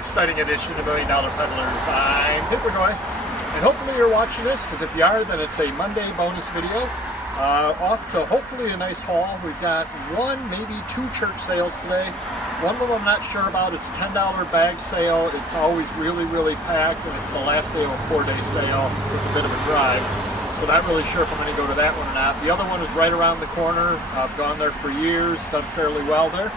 exciting edition of $1 Million Peddlers. I'm Paperboy, and hopefully you're watching this, because if you are, then it's a Monday bonus video. Off to hopefully a nice haul. We've got one, maybe two church sales today. One of them I'm not sure about. It's $10 bag sale. It's always really, really packed, and it's the last day of a 4-day sale with a bit of a drive. So not really sure if I'm going to go to that one or not. The other one is right around the corner. I've gone there for years, done fairly well there.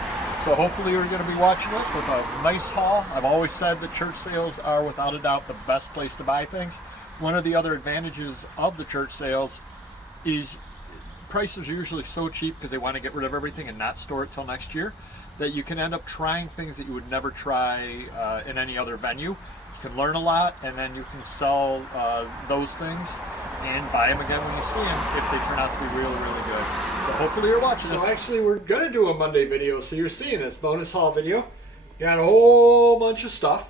So hopefully you're going to be watching us with a nice haul. I've always said that church sales are without a doubt the best place to buy things. One of the other advantages of the church sales is prices are usually so cheap because they want to get rid of everything and not store it till next year, that you can end up trying things that you would never try in any other venue. You can learn a lot, and then you can sell those things and buy them again when you see them if they turn out to be really, really good. So hopefully you're watching this. So actually we're going to do a Monday video, so you're seeing this bonus haul video. Got a whole bunch of stuff.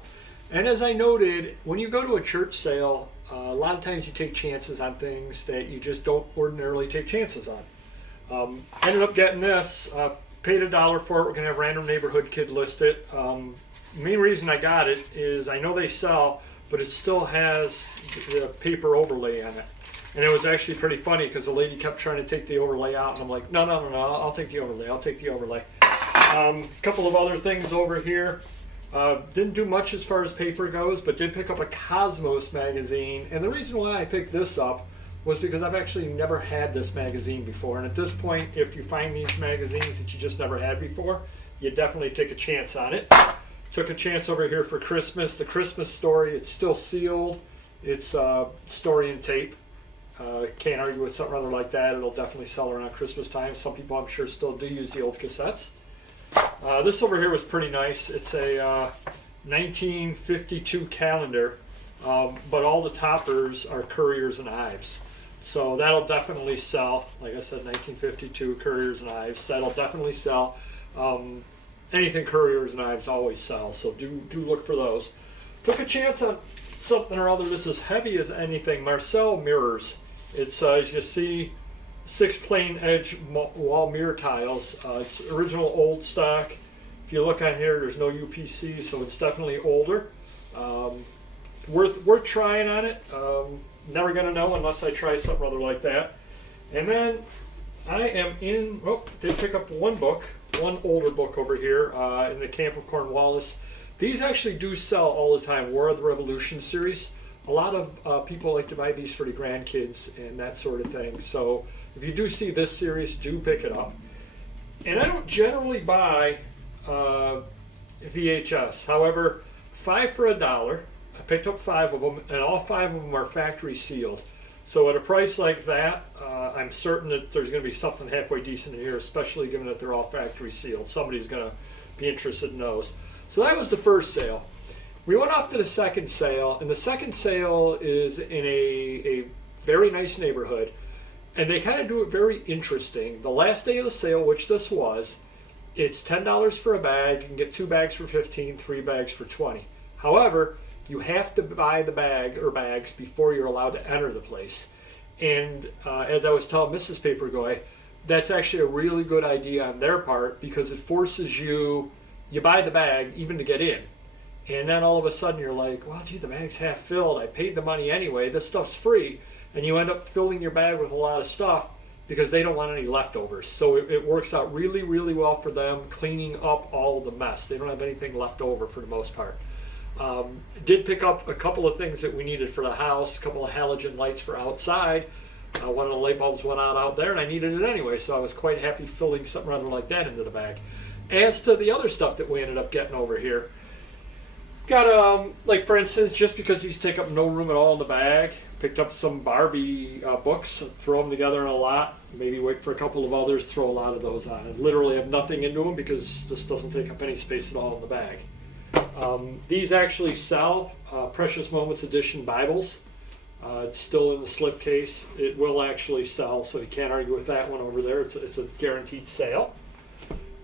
And as I noted, when you go to a church sale, a lot of times you take chances on things that you just don't ordinarily take chances on. Ended up getting this, paid $1 for it. We're going to have Random Neighborhood Kid list it. Main reason I got it is I know they sell, but it still has the paper overlay on it. And it was actually pretty funny because the lady kept trying to take the overlay out, and I'm like, no, I'll take the overlay, I'll take the overlay. A couple of other things over here. Didn't do much as far as paper goes, but did pick up a Cosmos magazine. And the reason why I picked this up was because I've actually never had this magazine before. And at this point, if you find these magazines that you just never had before, you definitely take a chance on it. Took a chance over here for Christmas. The Christmas Story, it's still sealed. It's story and tape. Can't argue with something rather like that. It'll definitely sell around Christmas time. Some people I'm sure still do use the old cassettes. This over here was pretty nice. It's a 1952 calendar, but all the toppers are Couriers and Ives. So that'll definitely sell. Like I said, 1952 Couriers and Ives. That'll definitely sell. Anything Couriers and Ives always sell, so do look for those. Took a chance on something or other. This is heavy as anything. Marcel mirrors. It's, as you see, 6 plain edge wall mirror tiles. It's original old stock. If you look on here, there's no UPC, so it's definitely older. Worth trying on it. Never gonna know unless I try something other like that. And then I am in. Oh, did pick up one older book over here in the Camp of Cornwallis. These actually do sell all the time. War of the Revolution series. A lot of people like to buy these for the grandkids and that sort of thing. So if you do see this series, do pick it up. And I don't generally buy VHS. However, 5 for $1. I picked up 5 of them, and all 5 of them are factory sealed. So at a price like that, I'm certain that there's going to be something halfway decent in here, especially given that they're all factory sealed. Somebody's going to be interested in those. So that was the first sale. We went off to the second sale, and the second sale is in a very nice neighborhood, and they kind of do it very interesting. The last day of the sale, which this was, it's $10 for a bag. You can get 2 bags for $15, 3 bags for $20. However, you have to buy the bag or bags before you're allowed to enter the place. And as I was telling Mrs. Paperboy, that's actually a really good idea on their part, because it forces you buy the bag even to get in. And then all of a sudden you're like, well, gee, the bag's half filled. I paid the money anyway. This stuff's free. And you end up filling your bag with a lot of stuff because they don't want any leftovers. So it works out really, really well for them, cleaning up all of the mess. They don't have anything left over for the most part. Did pick up a couple of things that we needed for the house, a couple of halogen lights for outside. One of the light bulbs went out there, and I needed it anyway, so I was quite happy filling something rather like that into the bag. As to the other stuff that we ended up getting over here, got, like for instance, just because these take up no room at all in the bag, picked up some Barbie books, throw them together in a lot, maybe wait for a couple of others, throw a lot of those on. And literally have nothing into them because this doesn't take up any space at all in the bag. These actually sell, Precious Moments Edition Bibles. It's still in the slipcase. It will actually sell, so you can't argue with that one over there. It's a guaranteed sale.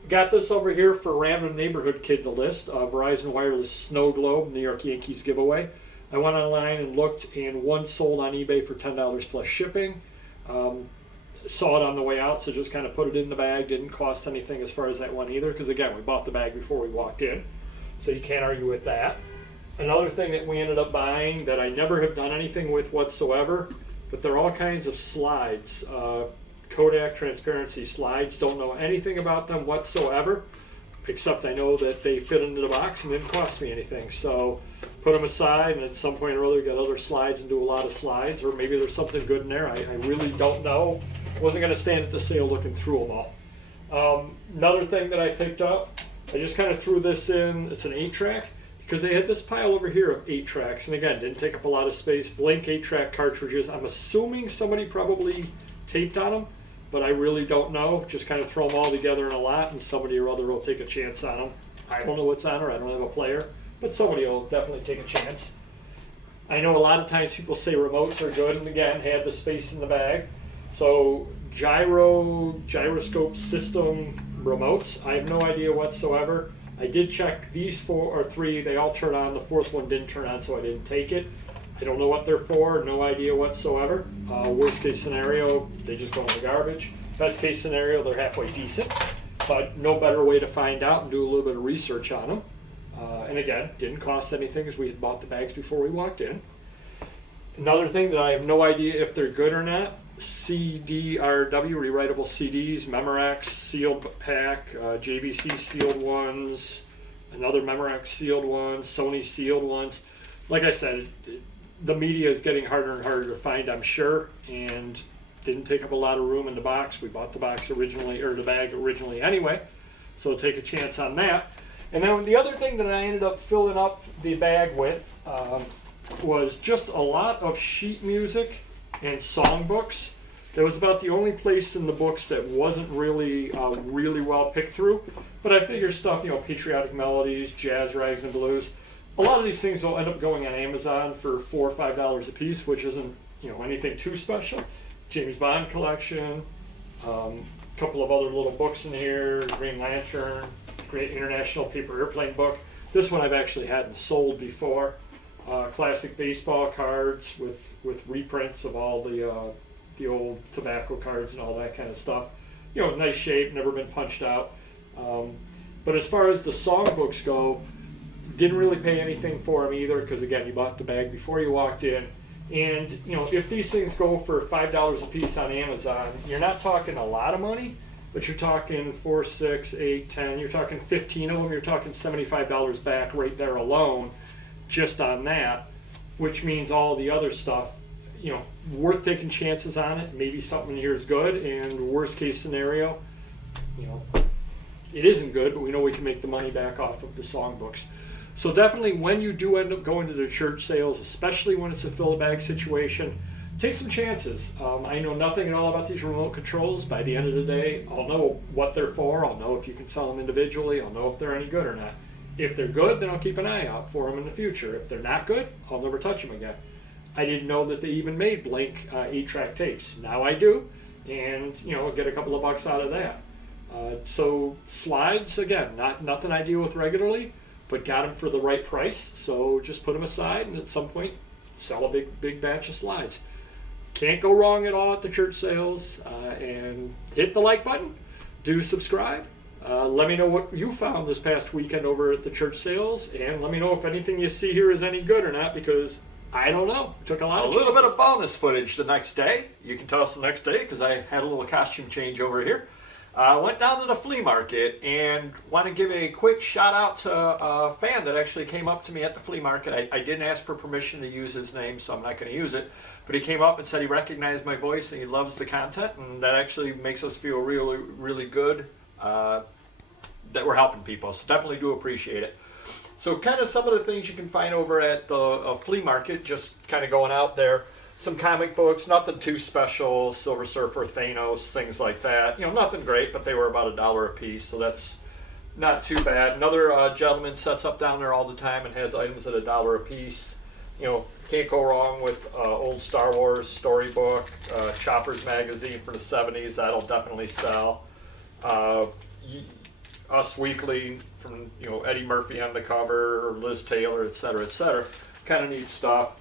Got this over here for Random Neighborhood Kid to list. Verizon Wireless Snow Globe, New York Yankees giveaway. I went online and looked, and one sold on eBay for $10 plus shipping. Saw it on the way out, so just kind of put it in the bag. Didn't cost anything as far as that one either, because again, we bought the bag before we walked in. so you can't argue with that. Another thing that we ended up buying that I never have done anything with whatsoever, but they're all kinds of slides, Kodak transparency slides. Don't know anything about them whatsoever, except I know that they fit into the box and didn't cost me anything. So put them aside, and at some point or other get other slides and do a lot of slides, or maybe there's something good in there. I really don't know. Wasn't going to stand at the sale looking through them all. Another thing that I picked up, I just kind of threw this in. It's an 8-track, because they had this pile over here of 8-tracks, and again, didn't take up a lot of space. Blank 8-track cartridges. I'm assuming somebody probably taped on them, but I really don't know. Just kind of throw them all together in a lot, and somebody or other will take a chance on them. I don't know what's on her. I don't have a player, but somebody will definitely take a chance. I know a lot of times people say remotes are good, and again, had the space in the bag. So gyroscope system remotes, I have no idea whatsoever. I did check these 4 or 3, they all turn on. The 4th one didn't turn on, so I didn't take it. I don't know what they're for, no idea whatsoever. Worst case scenario, they just go in the garbage. Best case scenario, they're halfway decent, but no better way to find out and do a little bit of research on them. And again, didn't cost anything as we had bought the bags before we walked in. Another thing that I have no idea if they're good or not, CDRW, rewritable CDs, Memorex sealed pack, JVC sealed ones, another Memorex sealed ones, Sony sealed ones. Like I said, the media is getting harder and harder to find, I'm sure, and didn't take up a lot of room in the box. We bought the box originally, or the bag originally anyway, so take a chance on that. And then the other thing that I ended up filling up the bag with was just a lot of sheet music and songbooks. That was about the only place in the books that wasn't really really well picked through. But I figure stuff, patriotic melodies, jazz, rags, and blues. A lot of these things will end up going on Amazon for $4 or $5 a piece, which isn't anything too special. James Bond collection, a couple of other little books in here, Green Lantern, great international paper airplane book. This one I've actually had and sold before. Classic baseball cards with reprints of all the old tobacco cards and all that kind of stuff. Nice shape, never been punched out. But as far as the songbooks go, didn't really pay anything for them either, because again, you bought the bag before you walked in. And if these things go for $5 a piece on Amazon, you're not talking a lot of money, but you're talking 4, 6, 8, 10, you're talking 15 of them, you're talking $75 back right there alone, just on that, which means all the other stuff, worth taking chances on it. Maybe something here is good, and worst case scenario, it isn't good, but we know we can make the money back off of the songbooks. So definitely, when you do end up going to the church sales, especially when it's a fill-a-bag situation, take some chances. I know nothing at all about these remote controls. By the end of the day, I'll know what they're for. I'll know if you can sell them individually. I'll know if they're any good or not. If they're good, then I'll keep an eye out for them in the future. If they're not good, I'll never touch them again. I didn't know that they even made blank 8-track tapes. Now I do, and get a couple of bucks out of that. So slides, again, nothing I deal with regularly, but got them for the right price. So just put them aside, and at some point, sell a big batch of slides. Can't go wrong at all at the church sales. And hit the like button. Do subscribe. Let me know what you found this past weekend over at the church sales, and let me know if anything you see here is any good or not, because I don't know. Took a little bit of bonus footage the next day. You can tell us the next day, because I had a little costume change over here. Went down to the flea market, and want to give a quick shout out to a fan that actually came up to me at the flea market. I didn't ask for permission to use his name, so I'm not going to use it. But he came up and said he recognized my voice and he loves the content, and that actually makes us feel really, really good that we're helping people. So definitely do appreciate it. So kind of some of the things you can find over at the flea market, just kind of going out there. Some comic books, nothing too special, Silver Surfer, Thanos, things like that. Nothing great, but they were about $1 a piece, so that's not too bad. Another gentleman sets up down there all the time and has items at $1 a piece. Can't go wrong with old Star Wars storybook, Chopper's magazine for the 70s, that'll definitely sell. Us Weekly from Eddie Murphy on the cover, or Liz Taylor, etc., etc. Kind of neat stuff.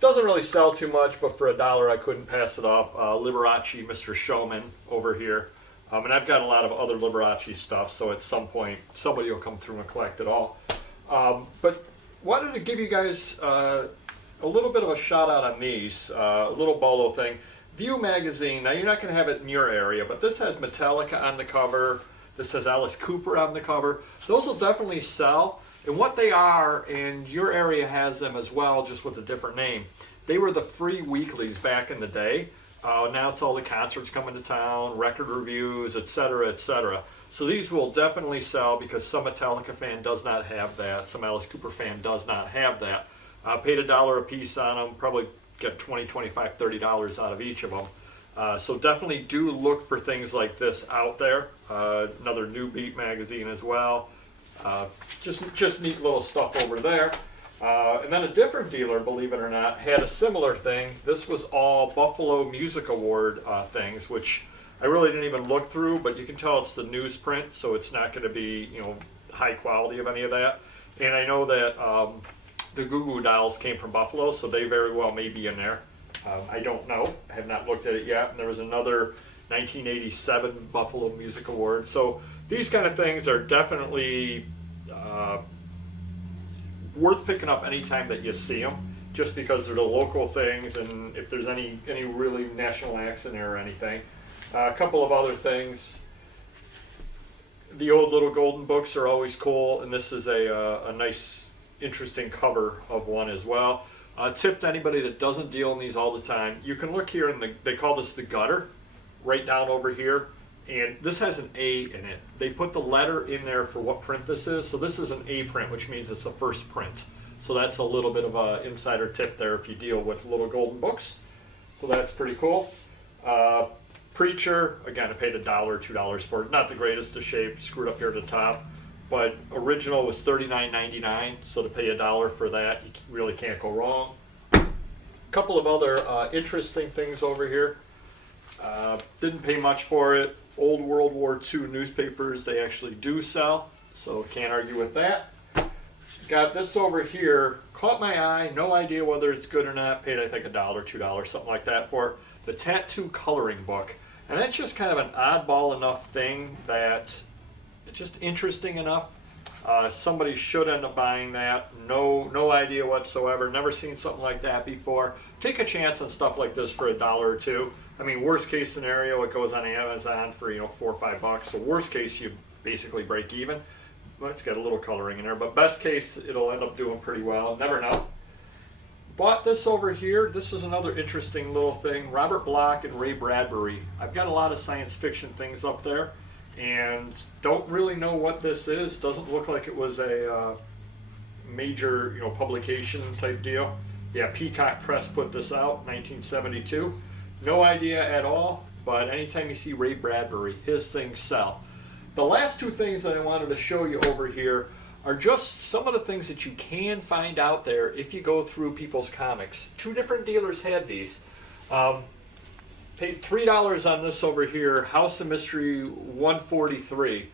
Doesn't really sell too much, but for $1 I couldn't pass it off. Liberace, Mr. Showman over here. And I've got a lot of other Liberace stuff, so at some point somebody will come through and collect it all. But wanted to give you guys a little bit of a shout out on these, a little bolo thing. View magazine, now you're not going to have it in your area, but this has Metallica on the cover. This has Alice Cooper on the cover. Those will definitely sell. And what they are, and your area has them as well, just with a different name. They were the free weeklies back in the day. Now it's all the concerts coming to town, record reviews, etc., etc. So these will definitely sell because some Metallica fan does not have that. Some Alice Cooper fan does not have that. Paid $1 a piece on them, probably get $20, $25, $30 out of each of them. So definitely do look for things like this out there. Another New Beat magazine as well. Just neat little stuff over there. And then a different dealer, believe it or not, had a similar thing. This was all Buffalo Music Award things, which I really didn't even look through, but you can tell it's the newsprint, so it's not going to be, you know, high quality of any of that. And I know that the Goo Goo Dolls came from Buffalo, so they very well may be in there. I don't know. I have not looked at it yet. And there was another 1987 Buffalo Music Award. So these kind of things are definitely worth picking up anytime that you see them, just because they're the local things, and if there's any really national acts in there or anything. A couple of other things. The old little golden books are always cool, and this is a nice, interesting cover of one as well. Tip to anybody that doesn't deal in these all the time, you can look here, and they call this the gutter, right down over here. And this has an A in it. They put the letter in there for what print this is. So this is an A print, which means it's the first print. So that's a little bit of an insider tip there if you deal with little golden books. So that's pretty cool. Preacher, again, I paid $1 or $2 for it. Not the greatest of shape, screwed up here at the top. But original was $39.99, so to pay $1 for that, you really can't go wrong. A couple of other interesting things over here. Didn't pay much for it. Old World War II newspapers, they actually do sell, so can't argue with that. Got this over here, caught my eye, no idea whether it's good or not, paid I think $1, $2, something like that for it. The Tattoo Coloring Book. And that's just kind of an oddball enough thing that it's just interesting enough. Somebody should end up buying that. No idea whatsoever. Never seen something like that before. Take a chance on stuff like this for $1 or $2. I mean, worst case scenario, it goes on Amazon for, $4 or $5. So worst case, you basically break even. Well, it's got a little coloring in there, but best case, it'll end up doing pretty well. Never know. Bought this over here. This is another interesting little thing. Robert Bloch and Ray Bradbury. I've got a lot of science fiction things up there, and don't really know what this is. Doesn't look like it was a major, publication type deal. Yeah, Peacock Press put this out, 1972. No idea at all, but anytime you see Ray Bradbury, his things sell. The last two things that I wanted to show you over here are just some of the things that you can find out there if you go through people's comics. Two different dealers had these. Paid $3 on this over here, House of Mystery 143.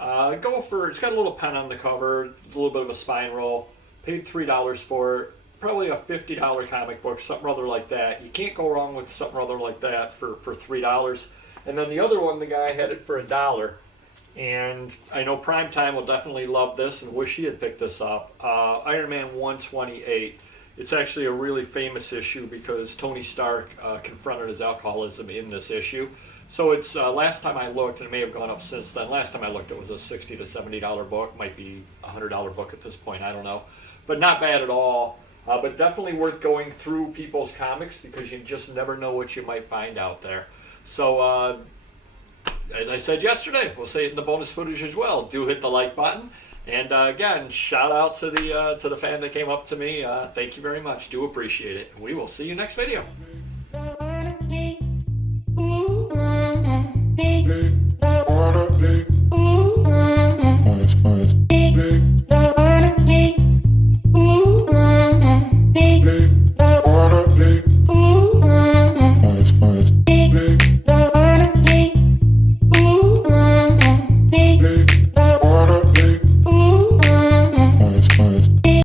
It's got a little pen on the cover, a little bit of a spine roll. Paid $3 for it. Probably a $50 comic book, something or other like that. You can't go wrong with something or other like that for $3. And then the other one, the guy had it for $1. And I know Primetime will definitely love this and wish he had picked this up. Iron Man 128. It's actually a really famous issue because Tony Stark confronted his alcoholism in this issue. So it's, last time I looked, and it may have gone up since then, last time I looked it was a $60 to $70 book, might be a $100 book at this point, I don't know. But not bad at all. But definitely worth going through people's comics because you just never know what you might find out there. So, as I said yesterday, we'll say it in the bonus footage as well. Do hit the like button. And again, shout out to the fan that came up to me. Thank you very much. Do appreciate it. We will see you next video.